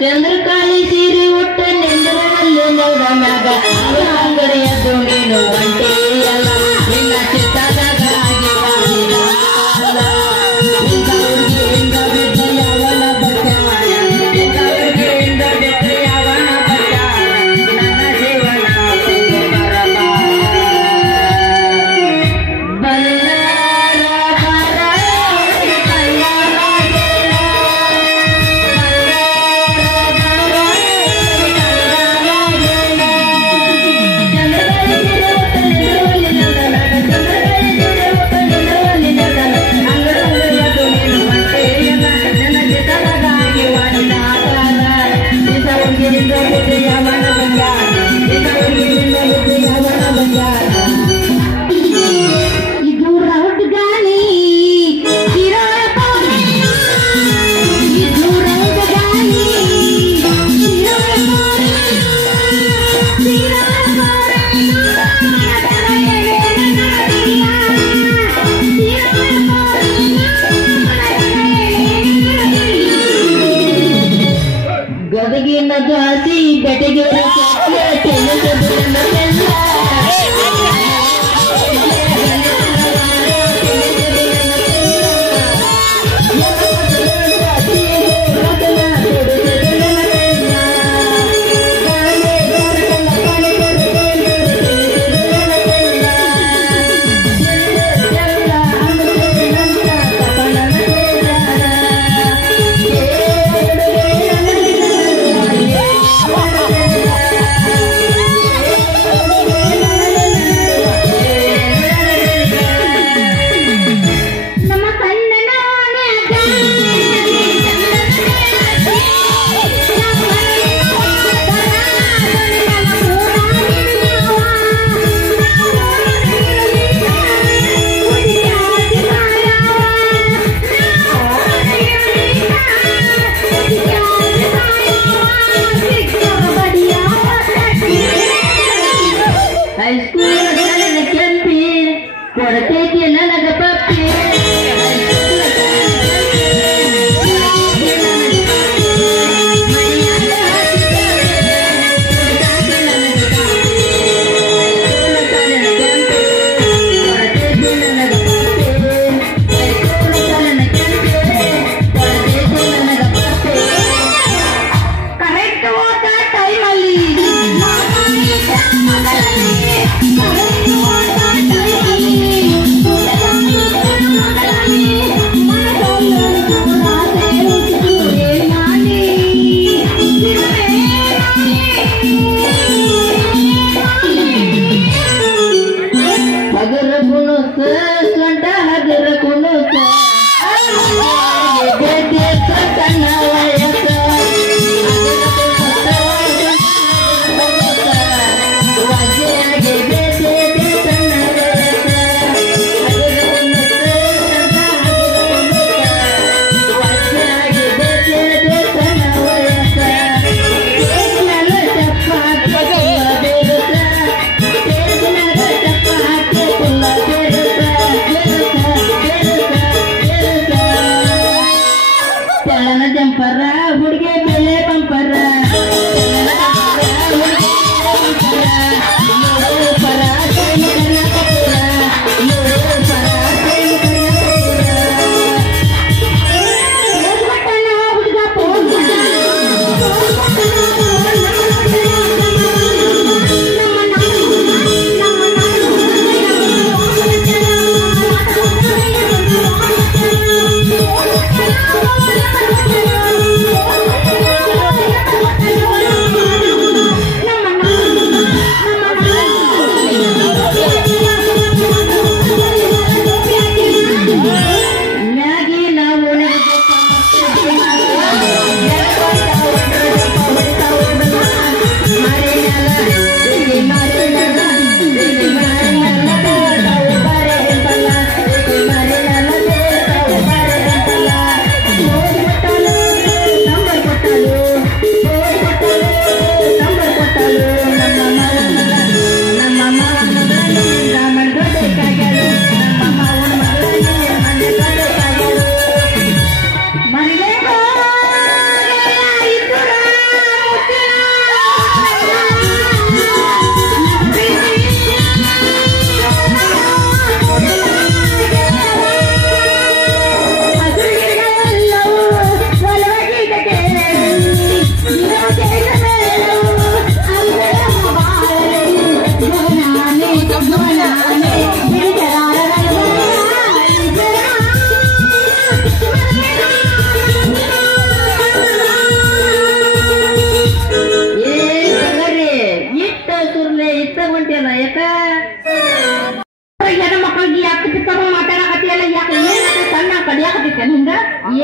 ಚಂದ್ರಕಾಳಿ ಸೀರೆ ಉಟ್ಟ ನೆಂದರಲ್ಲಿ ನೋಡ ಮಗ ಅಂಗಡಿಯದ್ದು ನೀನು ಒಂಟೆ ಅಲ್ಲ ನಿನ್ನ ಚಿತ್ತದಾಗ ಗದಗಿನ ದ್ವಾಸಿ ಬೆಟಗೆ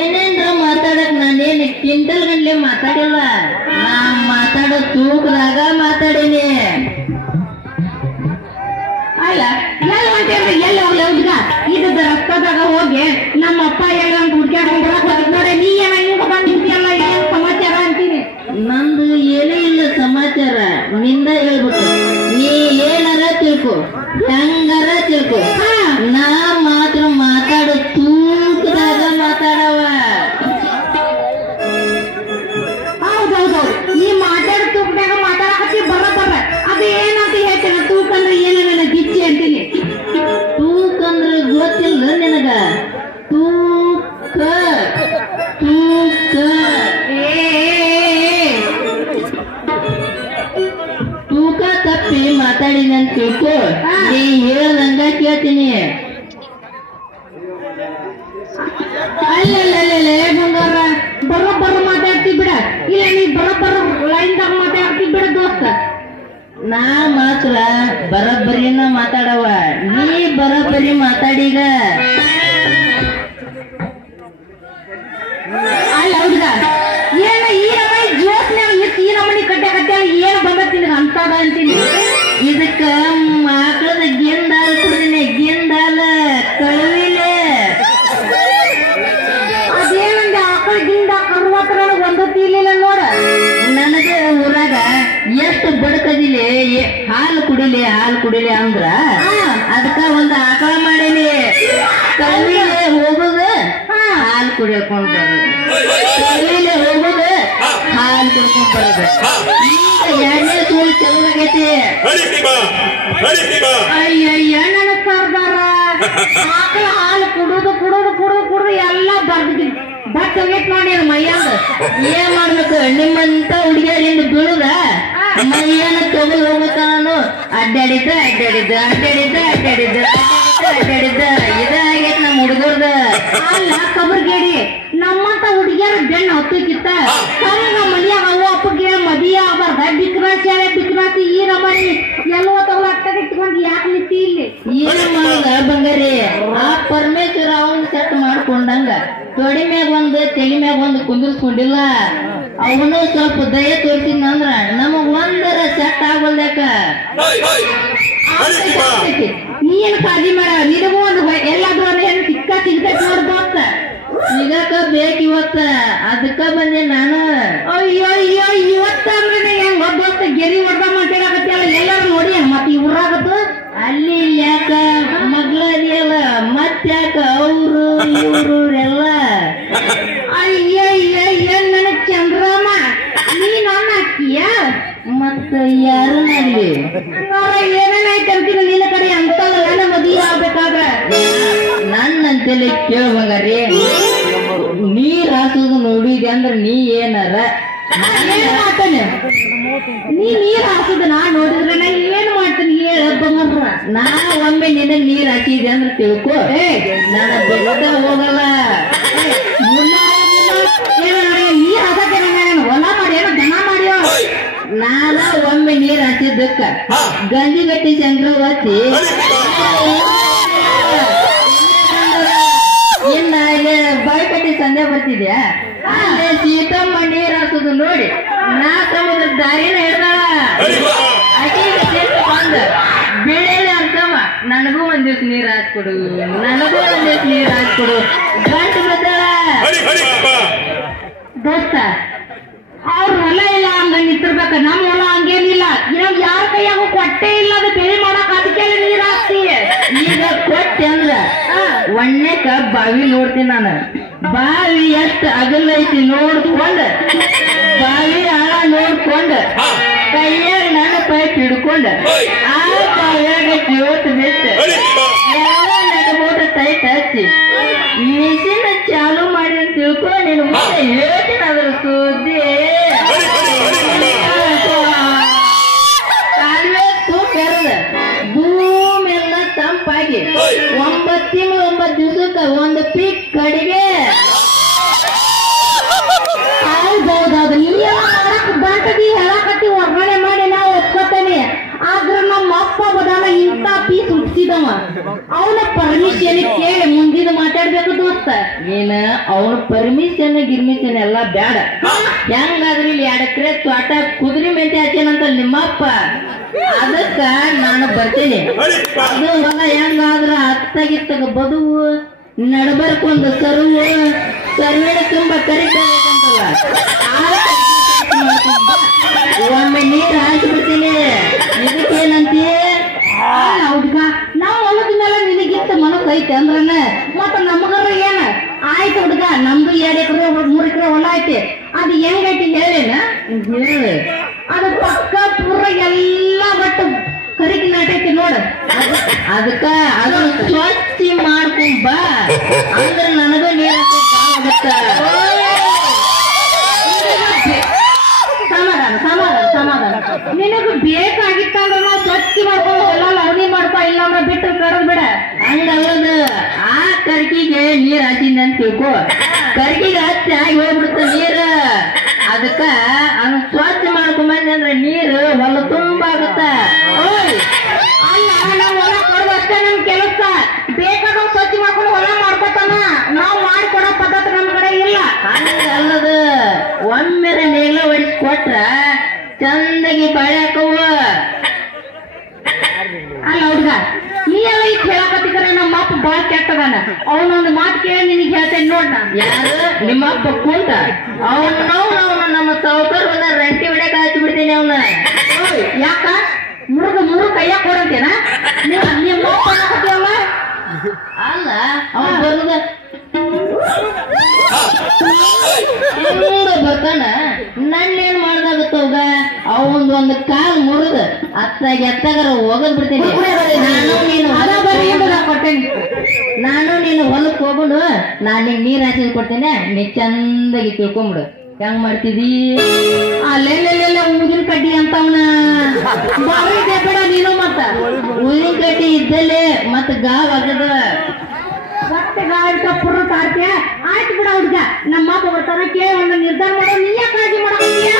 ಏನೇನ್ರ ಮಾತಾಡಕ್ ನಾನೇನು ಕ್ವಿಂಟಲ್ ಗಂಟ್ಲೆ ಮಾತಾಡಿಲ್ಲ. ನಾ ಮಾತಾಡೋ ತೂಕದಾಗ ಮಾತಾಡೀನಿ. ಅಲ್ಲ ಎಲ್ಲ ಹೊಂಟೇನ್ರಿ ಎಲ್ಲಿ ಹೋಗ್ಲಿ ಹುಡ್ಗ ಇದ್ದ ರಸ್ತಾದಾಗ ಹೋಗಿ ನಮ್ಮ ಅಪ್ಪ ಎಲ್ಲ ಅಂತ ಹುಡ್ಕ್ಯಾಡ್ಕೊಂಡ್ ಬರಕ್ ಹೋಗಿದ್ ನೋಡಿ ನೀ ಏನ ಹಿಂಗ ಬಂದ್ ನಿಂತಿಯಲ್ಲ ಏನ್ ಸಮಾಚಾರ ಅಂತೀನಿ. ನಂದು ಏನೂ ಇಲ್ಲ ಸಮಾಚಾರ, ನಿಂದ ಹೇಳ್ಬಿಟ್ಟು ನೀ ಏನಾರ ತಿಳ್ಕೊ, ಹೆಂಗಾರ ತಿಳ್ಕೊ. ನಾ ಮಾತ್ರ ಮಾತಾಡೋ ತೂಕದಾಗ ಮಾತಾಡವ. ಹೌದೌದೌದು, ನೀ ಮಾತಾಡೋ ತೂಕದಾಗ ಮಾತಾಡಕತ್ತಿ ಬರ ಅದು ಏನಂತ ಹೇಳ್ತೇನೆ. ತೂಕ ಅಂದ್ರೆ ಏನೇನ ಗಿಚ್ಚಿ ಅಂತೀನಿ. ತೂಕ ಅಂದ್ರೆ ಗೊತ್ತಿಲ್ಲ ನಿನಗ? ತೂಕ ತೂಕ ತೂಕ ತಪ್ಪಿ ಮಾತಾಡಿನ ಅಂತ ತಿಳ್ಕೊ. ನೀ ಹೇಳ್ದಂಗ ಕೇಳ್ತೀನಿ. ಅಲ್ಲೇ ಬಂಗಾರ ಬರೋಬ್ಬರ ಮಾತಾಡ್ತಿ ಬಿಡ. ಇಲ್ಲ ನೀ ಬರೋಬ್ಬರ ಲೈನ್ದಾಗ ಮಾತಾಡ್ತಿ ಬಿಡ ದೋಸ್ತ. ನಾ ಮಾತ್ರ ಬರೋಬ್ಬರಿನ ಮಾತಾಡವ, ನೀ ಬರೋಬ್ಬರಿ ಮಾತಾಡೀಗ. ಅಲ್ಲ ಹುಡುಗ ಏನ ಈ ನಮ್ಮನಿ ಜೋಸ್ನ್ಯಾಗ ಈ ನಮ್ಮನಿ ಕಟ್ಟೆ ಏನ್ ಬಂದತ್ತೀನಿ ಅಂತದ ಅಂತೀನಿ. ಇದಕ್ಕ ಮಕ್ಕಳದ ಗಿಂದಾಲ್ ಕುಡಿದೀನಿ, ಗಿಂದಾಲ ಕಳುವಿಲೆ. ಅದೇನಂದ ಆಕಳದಿಂದ ಕರುವತ್ರ ಒಂದೊತ್ತಿ ಇರ್ಲಿಲ್ಲ ನೋಡ. ನನಗ ಊರಾಗ ಎಷ್ಟು ಬಡ್ಕದಿಲಿ, ಹಾಲು ಕುಡಿಲಿ ಅಂದ್ರ ಅದಕ್ಕ ಒಂದು ಆಕಳ ಮಾಡೀನಿ. ಕಳುವಿಲೆ ಹೋಗುದು ಹಾಲು ಕುಡಿಯಕೊಂಡ್ ಬರೋದು, ಕಳುವಿಲೆ ಹೋಗುದು ಹಾಲು ಕುಡ್ಕೊಂಡ್ ಬರೋದು. ಈಗ ಎರಡನೇ ಸೂಲ್ ಚಲೋಗೈತಿ. ಅಯ್ಯಯ್ಯ ನನ್ನ ಸರ್ದಾರ ಆಕಳ ಹಾಲು ಕುಡುದು ಎಲ್ಲ ಬರ್ದಿದ್ವಿ ಬಟ್ ಹೋಗೈತ್ ನೋಡಿ ಮೈಯಾಗ. ಏನ್ ಮಾಡ್ಬೇಕು, ನಿಮ್ಮಂತ ಹುಡುಗಿಯರಿಂದ ಬೀಳುದ ಮೈಯನ್ನ ತಗೊಂಡು ಹೋಗುತ್ತಾನು. ಅಡ್ಡಾಡಿದ್ದ ಇದಾಗೈತ್ ನಮ್ಮ ಹುಡುಗರ್ದ. ಅಲ್ಲ ಕಬರ್ಗೇಡಿ ನಮ್ಮಂತ ಹುಡುಗಿಯರ ಬೆಣ್ಣ ಹತ್ತಿಕ್ಕಿತ್ತ ತಮ್ಮ ಮನ್ಯಾಗ ಅವ್ವ ಅಪ್ಪಗೆ ಮದಿಯ ಆಬಾರ್ದ ಬಿಕ್ರಾಸಿ ಈ ನಮ್ಮನಿ ಎಲ್ಲೋ ತಗೊಳ ಇಟ್ಕೊಂಡು ಯಾಕೆ ನಿಂತಿ ಇಲ್ಲಿ? ಏನ್ ಮಾಡುದ ಬಂಗಾರಿ, ಆ ಪರಮೇಶ್ವರ ಅವನ್ ಸೆಟ್ ಮಾಡ್ಕೊಂಡಂಗ ತೊಡಿ ಮ್ಯಾಗ ಒಂದ್ ತೆಲಿ ಮ್ಯಾಗ ಒಂದ್ ಕುಂದಿರ್ಸ್ಕೊಂಡಿಲ್ಲ. ಅವನು ಸ್ವಲ್ಪ ದಯ ತೋರ್ಸಿದ್ನಂದ್ರ ನಮಗ್ ಒಂದರ ಸೆಟ್ ಆಗೋಲ್ಯಾಕ. ನೀ ಏನ್ ಕಾಳಜಿ ಮಾಡ, ನಿನಗೂ ಒಂದು ಎಲ್ಲಾದ್ರೂ ಏನು ಸಿಗ್ತೈತಿ ನೋಡ್ಬೋತ. ಸಿಗಕ ಬೇಕ್ ಇವತ್ತ, ಅದಕ್ಕ ಬಂದೆ ನಾನು. ಅಯ್ಯೋ ಇವತ್ತ ಅಂದ್ರೆ ಹೆಂಗ್ ದೋಸ್ತ ಗೆರಿ ಹೊಡ್ದ ಮಾತಾಡಕತ್ತಲ್ಲ ಎಲ್ಲಾರು ನೋಡಿ ಮತ್ ಇವ್ರಾಗತ್ತು ಅಲ್ಲಿ ಯಾಕ ಮಗ್ಳದಿಯಲ್ಲ, ಮತ್ತ್ಯಾಕ ಅವ್ರು ಇವ್ರು ಎಲ್ಲ. ಅಯ್ಯಯ್ಯ ನನ್ನ ಚಂದ್ರಮ್ಮ ನೀ ನನ್ನ ಅಕ್ಕಿಯ ಮತ್ತ ಯಾರು ಅಲ್ಲಿ ಏನೇನಾಯ್ತು ಅಂತೀನಿ ನಿನ್ನ ಕಡೆ ಅಂತಲ್ಲ ನನ್ನ ಮದುವೆ ಆಗ್ಬೇಕಾದ್ರ ನನ್ನಂತೇಳಿ ಕೇಳುವಂಗಾರಿ. ನೀರ್ ಹಾಸುದು ನೋಡಿದೆ ಅಂದ್ರ ನೀ ಏನಾರ ಏನ್ ಮಾಡ್ತಾನೆ ನೀ ನೀರ್ ಹಾಕಿದ ನಾ ನೋಡಿದ್ರೆ ನಾ ಏನ್ ಮಾಡ್ತೀನಿ ಹೇಳ ಬಂಗಾರ. ನಾ ಒಮ್ಮೆ ನಿನಗ್ ನೀರ್ ಹಾಕಿದೆ ಅಂದ್ರ ತಿಳ್ಕೊ, ನಾನು ಬೆಳದ ಹೋಗಲ್ಲ. ನೀರ್ ಹಾಕಕ್ಕೆ ಹೊಲ ಮಾಡಿ ಏನೋ ದನ ಮಾಡ್ಯೋ. ನಾನ ಒಮ್ಮೆ ನೀರ್ ಹಾಕಿದ್ದಕ್ಕ ಗಂಜಿಗಟ್ಟಿ ಚಂದ್ರ ಹಚ್ಚಿ ಇನ್ನ ಇಲ್ಲಿ ಬಾಯ್ಕಟ್ಟಿ ಸಂಜೆ ಬರ್ತಿದ್ಯಾ, ಅಲ್ಲೇ ಸೀತಮ್ಮ ನೀರ್ ಹಾಕುದು ನೋಡಿ ನಾ ಸಮುದ್ರ ದಾರಿನ ಹಿಡ್ದಾಳ. ಅಕ್ಕಿಗೆ ಬಂದ ಬೆಳೆಲೆ ಅಂತಮ್ಮ ನನಗೂ ಒಂದ್ ದಿವ್ಸ ನೀರ್ ಹಾಕ್ಕೊಡು, ನನಗೂ ಒಂದ್ ದಿವ್ಸ ನೀರ್ ಹಾಕ್ಕೊಡು ಗಂಟು ಬಿದ್ದಾಳ. ದೋಸ್ತ ಅವ್ರ ಹೊಲ ಇಲ್ಲ ಹಂಗ ನಿಂತಿರ್ಬೇಕ, ನಮ್ ಹೊಲ ಹಂಗೇನಿಲ್ಲ. ಇವಾಗ ಯಾರ ಕೈಯಾಗೂ ಕೊಟ್ಟೆ ಇಲ್ಲ, ಅದು ಬೆಳೆ ಮಾಡಕ್ ಅದಕ್ಕೆ ನೀರ್ ಹಾಕ್ತಿ. ಈಗ ಕೊಟ್ಟೆ ಅಂದ್ರ ಒಣ್ಣೆಕ ಬಾವಿ ನೋಡ್ತೀನಿ ನಾನು. ಬಾವಿ ಎಷ್ಟು ಅಗಲ ಐತಿ ನೋಡ್ಕೊಂಡ್, ಬಾವಿ ಆಳ ನೋಡ್ಕೊಂಡ್ ಕೈಯಾಗ ನನ್ನ ಪೈಪ್ ಹಿಡ್ಕೊಂಡ್ ಆ ಬಾವಿಯಾಗ ಜೋತ್ ಬಿಟ್ಟು ಎಲ್ಲ ನಡಬೋಟ ಟೈಟ್ ಹಚ್ಚಿ ಮಿಷಿನ್ ಚಾಲು ಮಾಡಿ ಅಂತ ತಿಳ್ಕೊ. ನೀನು ಮುಂದೆ ಹೇಳ್ತೀನಿ ಅದ್ರ ಸುದ್ದಿ. ಕಾಲುವೆ ತೂಕರ್ದ ಭೂಮೆಲ್ಲ ತಂಪಾಗಿ 9 ತಿಂಗಳು 9 ದಿವಸಕ್ಕ ಒಂದು ಪೀಕ್ ಕಡಿಗೆ. ಹೌದೌದೌದು ನೀ ಮಾಡಕ್ ಬಂಟದಿ ಹೇಳಕತ್ತಿ ಹೊರಗಡೆ ಮಾಡಿ ನಾವು ಒಪ್ಕೋತೇನೆ. ಆದ್ರ ನಮ್ಮ ಅಪ್ಪ ಬದಾನ ಇಂತ ಪೀಸ್ ಹುಟ್ಟಿಸಿದವ ಅವನ ಪರ್ಮಿಷನ್ ಕೇಳಿ ಮುಂದಿನ ಮಾತಾಡ್ಬೇಕು ದೋಸ್ತ. ನೀನ ಅವನ ಪರ್ಮಿಷನ್ ಗಿರ್ಮಿಷನ್ ಎಲ್ಲ ಬ್ಯಾಡ. ಹೆಂಗಾದ್ರೂ ಇಲ್ಲಿ 2 ಎಕರೆ ತೋಟ ಕುದುರೆ ಮೆಂತೆ ಹಾಕೇನಂತ ನಿಮ್ಮಪ್ಪ, ಅದಕ್ಕ ನಾನು ಬರ್ತೇನೆ. ಅದು ಹೊಲ ಹೆಂಗಾದ್ರ ಅತ್ತಗಿತ್ತಗ ಬದುವು, ನಡಬರ್ಕೊಂದು ಕರುವು, ಕರುವಿನ ತುಂಬಾ ಕರಿಬೇಕಂತಲ್ಲ, ಒಮ್ಮೆ ನೀರು ಹಾಕಿಬಿಡ್ತೀನಿ. ಇದಕ್ಕೇನಂತೀ? ಹುಡುಗ ನಾವ್ ಹೊಲದ ಮೇಲೆ ನಿನಗಿಂತ ಮನಸ್ಸು ಐತೆ ಅಂದ್ರನ ಮತ್ತ ನಮಗರ ಏನ ಆಯ್ತು ಹುಡುಗ, ನಮ್ದು 2 ಎಕರೆ 3 ಎಕರೆ ಹೊಲ ಐತಿ. ಅದು ಹೆಂಗೈತಿ ಹೇಳೇನ? ಅದು ಪಕ್ಕ ಪೂರ ಎಲ್ಲಾ ಬಟ್ಟು ಕರಿಕಿ ನಾಟೈತಿ ನೋಡ. ಅದಕ್ಕ ಅದನ್ನ ಸ್ವಚ್ಛ ಮಾಡ್ಕೊಂಬ, ಅಂದ್ರೆ ನನಗ ನೀರು ಸಮಾಧಾನ ಸಮಾಧಾನ ಸಮಾಧಾನ. ನಿನಗ ಬೇಕಾಗಿತ್ತಂದ್ರ ನಾವು ಸ್ವಚ್ಛ ಮಾಡ್ಕೊಂಡು ಹೊಲ ಲವಣಿ ಮಾಡ್ಕೊ, ಇಲ್ಲಾಂದ್ರ ಬಿಟ್ಟು ಕಡದ್ ಬಿಡ. ಹಂಗಲ್ಲದ ಆ ಕರ್ಕಿಗೆ ನೀರ್ ಹಾಕಿಂದ ಅಂತ ತಿಳ್ಕೊ, ಕರ್ಕಿಗೆ ಹಚ್ಚಿ ಆಗಿ ಹೋಗ್ಬಿಡುತ್ತ ನೀರ. ಅದಕ್ಕ ಅದನ್ನ ಸ್ವಚ್ಛ ಮಾಡ್ಕೊಂಬಂದಿ ಅಂದ್ರೆ ನೀರು ಹೊಲ ತುಂಬಾ ಆಗುತ್ತ. ಅಲ್ಲ, ನಾವ್ ಹೊಲ ಕೊಡೋದು ಅಷ್ಟೇ ನಮ್ ಕೆಲಸ. ಬೇಕಾದ ಸ್ವಚ್ಛ ಮಾಡ್ಕೊಂಡು ಹೊಲ ಮಾಡ್ಕೊತಾನ, ನಾವ್ ಮಾಡಿಕೊಡೋ ಪದ್ಧತಿ ನಮ್ ಕಡೆ ಇಲ್ಲ. ಹಂಗಲ್ಲದ ಒಮ್ಮೆರೆ ನೇಗ್ಲ ಹೊಡಿಸಿ ಕೊಟ್ರ ಚಂದಾಗಿ ಬಾಳೆ ಹಾಕವ. ಅಲ್ಲ ಹುಡುಗ, ನೀ ಎಲ್ಲ ಈಗ ಹೇಳಕತ್ತಿದ್ರೆ ನಮ್ಮ ಅಪ್ಪ ಬಾಳ ಕೆಟ್ಟದಾನ. ಅವನೊಂದು ಮಾತು ಕೇಳಿ ನಿನಗೆ ಹೇಳ್ತೇನೆ ನೋಡ್. ಯಾರು ನಿಮ್ಮಪ್ಪ ಕುಂತ ಅವನು ನಮ್ಮ ಸೌಕರ್ ಒಂದ ರಂಟಿ ಹೊಡ್ಯಾಕ ಹಚ್ಚಿ ಬಿಡ್ತೀನಿ ಅವನ. ಯಾಕ ಮೂರು ಕೈಯ ಕೊಡಂತೇನ ನಿಮ್ಮ ಅಪ್ಪ ಅನ್ನಕತ್ತೀವಲ್ಲ? ಅಲ್ಲ ಅವನ್ ಬರುದ ಬರ್ತಾನ, ನನ್ನೇನ್ ಮಾಡ್ದಾಗತ್ತವಾಗ ಅವಂದೊಂದು ಕಾಲ್ ಮುರಿದ ಎತ್ತಾಗರ ಹೋಗದ್ ಬಿಡ್ತೀನಿ. ನಾನು ನೀನು ಹೊಲಕ್ ಹೋಗ್ಬಿಡು, ನಾನ್ ನಿನ್ ನೀರ್ ಹಾಕಿದ್ ಕೊಡ್ತೇನೆ, ನೀ ಚಂದಾಗಿ ತಿಳ್ಕೊಂಬಿಡು. ಹೆಂಗ್ ಮಾಡ್ತಿದಿ? ಅಲ್ಲೆಲ್ಲೆಲ್ಲ ಊದಿನ ಕಡ್ಡಿ ಅಂತವನ ಬೇಡ ನೀನು. ಮತ್ತ ಊದಿನ ಕಡ್ಡಿ ಇದ್ದಲ್ಲೇ ಮತ್ತ ಗಾವ್ ಆಗದ ಹೊಟ್ಟೆ ಗಾಳಿಕ ಪುರ್ರ ಕಾಡ್ತೀಯ. ಆಯ್ತು ಬಿಡ ಹುಡ್ಗ, ನಮ್ಮ ಅಪ್ಪ ಬರ್ತಾನ, ಕೇಳಿ ಒಂದು ನಿರ್ಧಾರ ಮಾಡೋ. ನೀಯ ಕಾಳಜಿ ಮಾಡೀಯ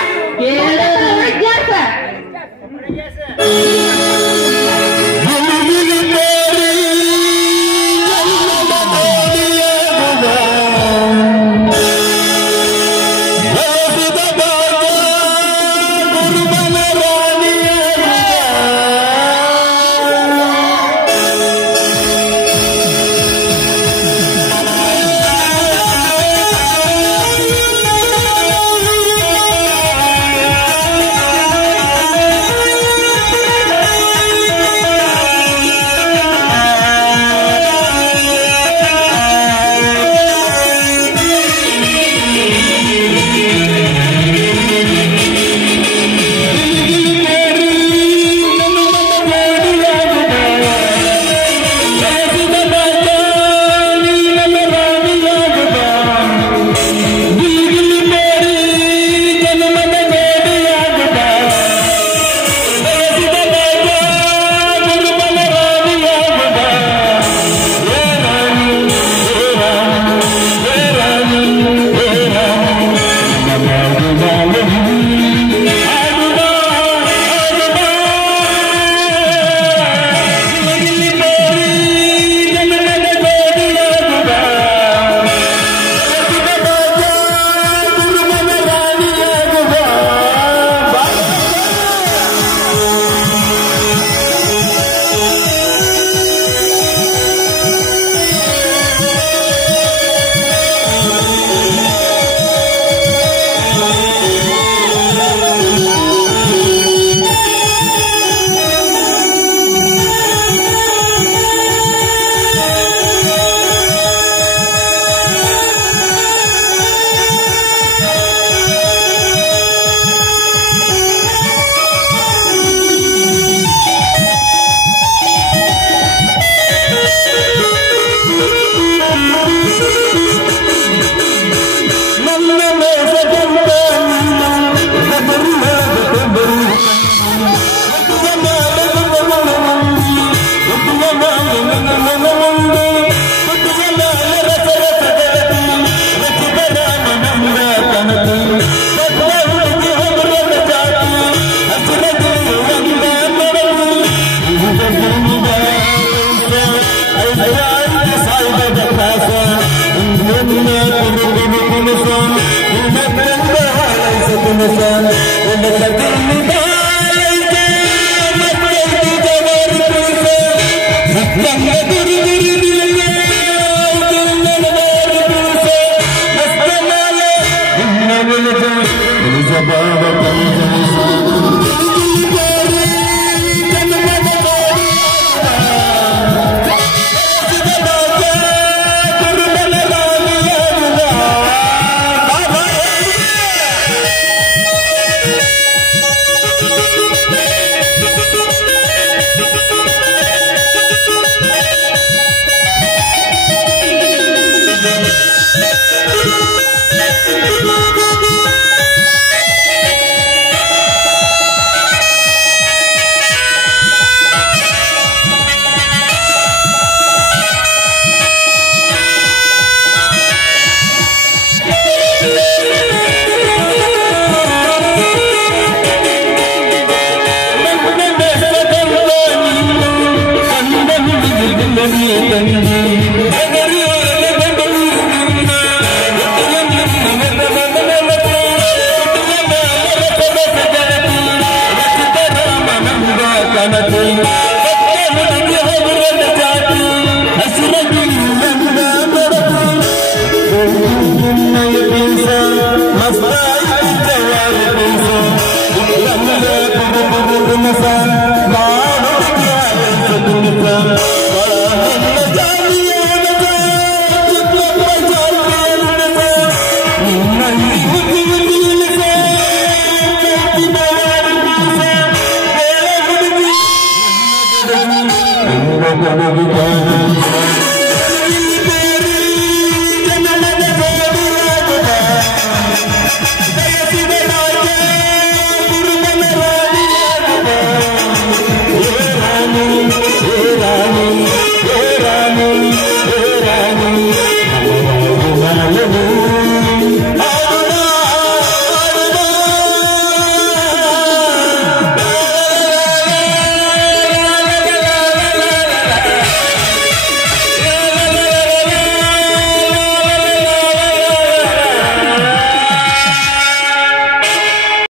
Bye.